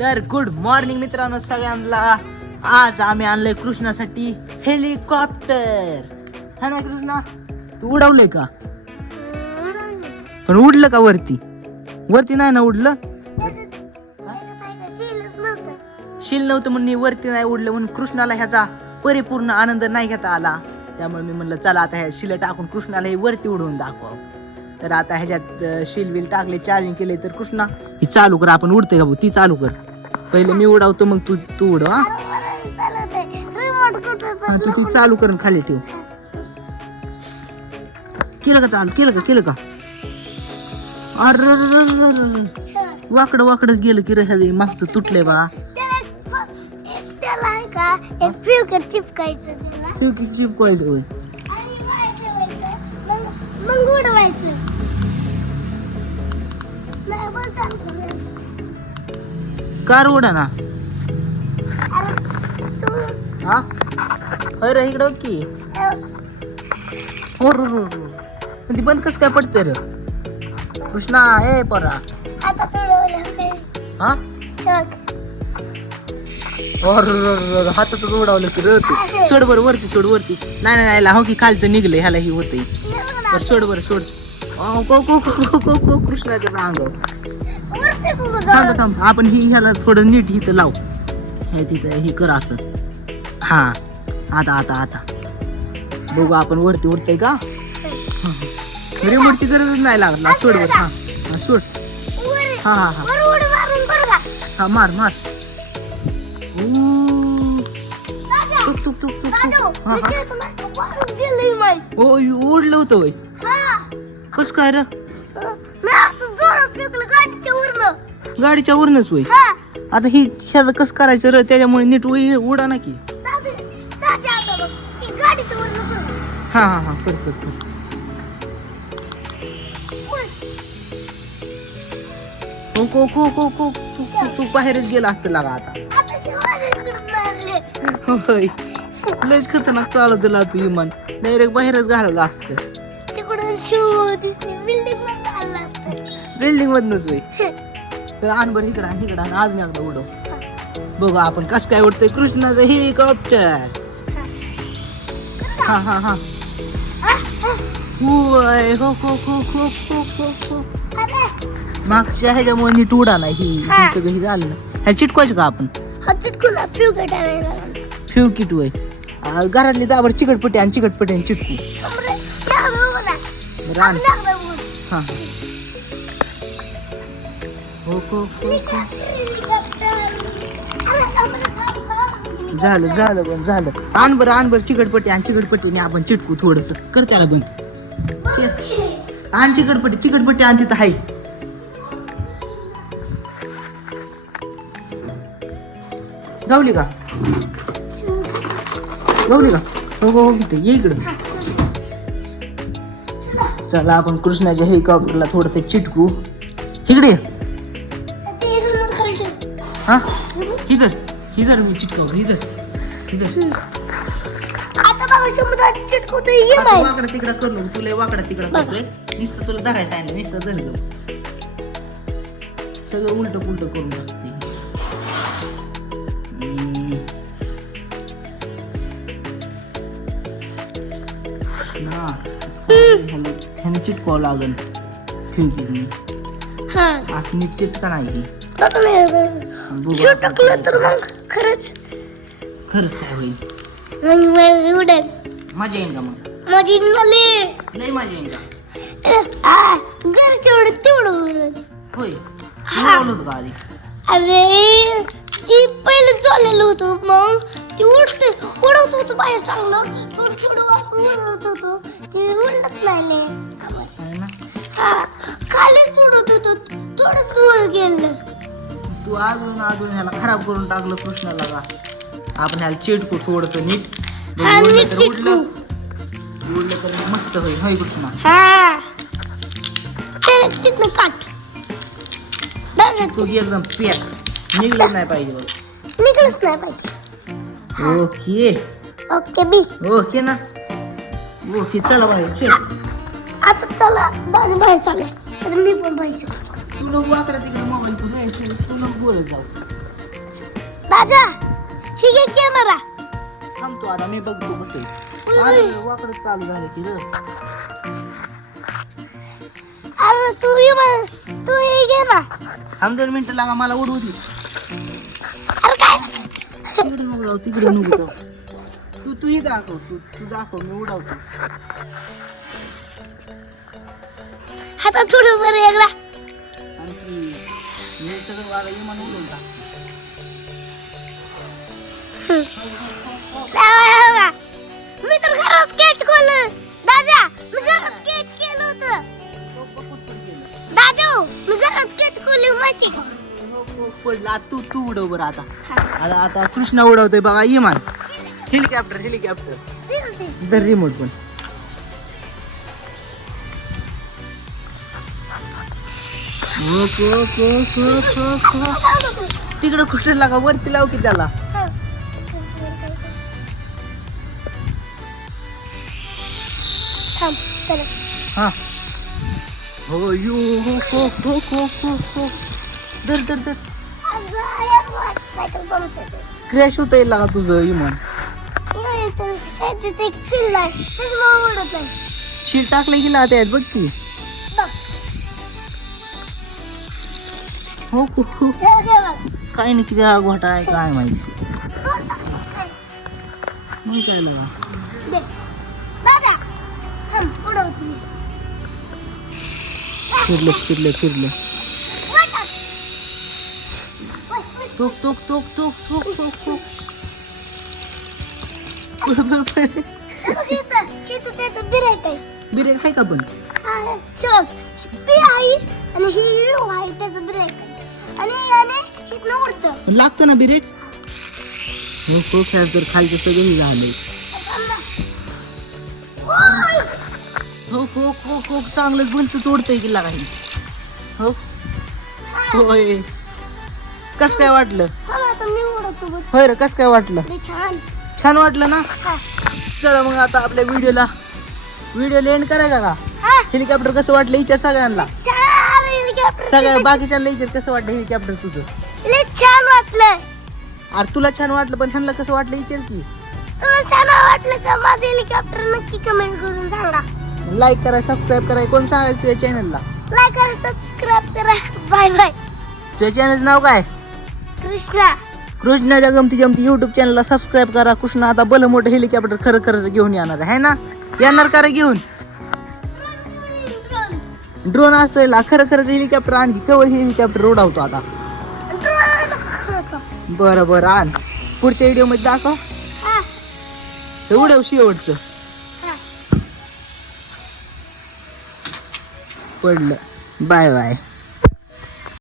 तर good morning मित्रांनो सगळ्यांना. आज आम्ही आणलंय कृष्णासाठी हेलिकॉप्टर है ना कृष्णा? तू उडवलंय का? पण उडलं का वरती? वरती नाही ना उडलं? शील नव्हतं म्हणून मी वरती नाही उडलं म्हणून कृष्णाला ह्याचा परिपूर्ण आनंद नाही घेता आला. त्यामुळे मी म्हणलं चला आता ह्या शिल टाकून कृष्णाला हे वरती उडवून दाखवा तर आता ह्याच्यात शिल बिल टाकले चार्जिंग केले तर कृष्णा ही चालू कर आपण उडते का भाऊ? ती चालू कर. पहिले मी उडवतो मग तू तू उडव हा? हा, तू ती चालू करून खाली ठेव. केलं का चालू? केलं का? केलं का? अरे वाकडं वाकडच गेलं की रे ह्याचं मागचं तुटलंय बा त्याला का एक चिपकायचं त्याला ठेव की चिपकवायचं होय आणि काय ठेवायचं मग मग उडवायचं नाही चालू. कार उडा ना. हा? अरे इकडं बघ की. हो रो रो पण ती बंद कसं काय पडते रे? कृष्णा ए परा. आता हा हो, उडावलं की रे तू. सोड बरं वरती सोड वरती. नाही नाही नाही हो की खालचं निघलं ह्याला ही होतंय. बरं सोड बरं सोड. अहो, को को को को को कृष्णाच्या थांब. थांब. आपण ही ह्याला थोडं नीट इथं लाव. हे तिथं ही कर असं. हा. आता आता आता. बघू आपण वरती उडतंय का? रिमोटची गरजच नाही लागला सोड बरं हा. हा, सोड. वर हा हा हा. वर हा मार मार. तुक तुक तुक हा हा. ओ ओढलं होतं वय हा. कस काय र? मी असं जोरात फेकलं गाडीच्या वरनं. गाडीच्या वरनच वय हा. आता ही ह्याचं कसं करायचं र त्याच्यामुळे नीट उई- उडा ना की दादी, दादी आता बघ. ती गाडीच्या वरनं बघ. हा हा हा कर कर कर वर. को को को को को तू तू तू बाहेरच गेला असतं लागा आता मारले. होय लयच खतरनाक चालत दिला तू इमान डायरेक्ट बाहेरच घालवलं असतं तिकडून शिव दिसते बिल्डिंग. बिल्डिंग मधनच वय तर आण बरं इकडं आण इकडं आण. आज मी एकदा उडव. बघू आपण कस काय उडतंय कृष्णाचं हेलिकॉप्टर हा हा हा. होय हो हो हो हो हो हो हो. मागच्या ह्याच्यामुळे नीट उडा नाही ही. ही. हा. सगळं हे झालं ना. ह्या चिटकवायचं का आपण? हा फ्यू. फिव किट वय आ, घरातली दाबर चिकटपट्टी आणि चिकटपट्टी आणि चिटकू. रान. हा हा. झालं झालं बन झालं. आण बरं आण बरं चिकटपट्टी आणि चिकटपट्टीने आपण चिटकू थोडस. कर त्याला बंद. आण चिकटपट्टी चिकटपट्टी आण तिथं हाय. गावली का? गावली का? हो हो हो इथं ये इकडं. चला आपण कृष्णाच्या हेलिकॉप्टरला थोडस चिटकू. इकडे हा? इधर इधर मी चिटकवलं इधर इधर। आता बघा समुद्रात चिटकवतो ये बाई. वाकडा तिकडा करू नको तुला वाकडा तिकडा करतोय. नुसतं तुला धरायचं आहे नुसतं धर गं. सगळं उलट पुलट करून टाकते. हम्म. ना, ह्याने चिटकावं लागल खिडकीतनी. हा. असं नीट चिटका नाही. बघ ना बघू टाकलं तर मग खरंच. खरंच काय होईल. मग मला उडेल मजा येईल का मग? माझी नली लई मजा येईल का? घर केवढं तेवढं उडेल. होय. होतं का आधी. अरे ती पहिलं चाललेलं होतं मग ती उडते उडवत होतं बाहेर चांगलं. थोडं थोडं असं उडवत होतं. ते उडलंच नाही लय. आहे ना? हा खालीच उडत होतं. थोडंच वर गेलं. तू अजून अजून ह्याला खराब करून टाकलं कृष्णाला का? आपण ह्याला चिटकू थोडस नीट. उडलं नीट तर. उडलं. उडलं तर मस्त होईल होय कृष्णा? हा. ते तिथनं काट डायरेक्ट तू एकदम पॅक निघलं नाही पाहिजे बघ. निघलंच नाही पाहिजे. ओके. ओके बी. ओके ना. ओके चला बाहेर चल. आता चला दादा बाहेर चालले. मी पण बाहेर चाललो. तू नको वाकडा तिकडे मोबाईल बोलत जाऊ. राजा ही घे कॅमेरा थांबतो आता मी बघतो बसेल. अरे वाकडं चालू झालं की रे. अरे तू विमान तू ही घे ना. थांब दोन मिनिटं लागा मला उडवू दे. अरे काय? तिकडे नको जाऊ तिकडे नको जाऊ. तू तू ही दाखव तू तू दाखव मी उडवतो. हातात थोडं बरं एकदा. मी सगळं वाला इमान उडवून टाक. लावा. मी तर घरात केच केलं. दादा मी घरात केच केलं होतं. दादा मी घरात केच केली माहिती पडला तू तू उडव बरं आता. आता आता कृष्णा उडवतोय बघा इमान हेलिकॉप्टर हेलिकॉप्टर. रिमोट पण. तिकडं कुठे लागा वरती लाव की त्याला. हा. हो यू हो हो हो हो हो हो. क्रॅश होता येईल लागा तुझं इमान शील टाकलं गेला त्यात बघ की. हो काय नाही किती घोटाळा आहे काय माहिती. मग काय फिरलं फिरलं फिरलं टोक टोक टोक टोक टोक टोक टोक. आहे. बिरेक आहे का पण? आणि ही आहे त्याचं ब्रेक आहे. आणि याने इथनं उडतं पण लागतं ना बिरेक? खेळ तर खालचं सगळं झालं! हो हो हो हो चांगलंच बोलतं सोडतंय की लागा हे. होय. कस काय वाटलं? थांब आता मी उडवतो बघ. होय रे कस काय वाटलं? लय छान. छान वाटलं ना? हा. चला मग आता आपल्या व्हिडिओला. व्हिडिओ एंड करायचा का? हा. हेलिकॉप्टर कसं वाटलं? विचार सगळ्यांना. छान सगळ्या बाकीच्या विचार कसं वाटलं हेलिकॉप्टर तुझं? लय छान वाटलं अरे तुला छान वाटलं पण ह्यांना कसं वाटलं विचार की? तुम्हाला छान वाटलं का? माझं हेलिकॉप्टर नक्की कमेंट करून सांगा. लाईक करा सबस्क्राईब करा. कोण सांगायचं तुझ्या चॅनलला लाईक आणि सबस्क्राईब करा. बाय बाय तुझ्या चॅनलचं नाव काय? कृष्णा. कृष्णाच्या गमती जमती युट्यूब चॅनलला सबस्क्राईब करा. कृष्णा आता भलं मोठं हेलिकॉप्टर खरं खरंच घेऊन येणार आहे ना? येणार करा घेऊन? ड्रोन असतोयला खरं खरंच हेलिकॉप्टर आणखी कवर हेलिकॉप्टर उडावतो आता. बरं बरं आण. पुढच्या व्हिडिओमध्ये दाखव. हा, हे उडव शेवटचं. पडलं. Bye bye.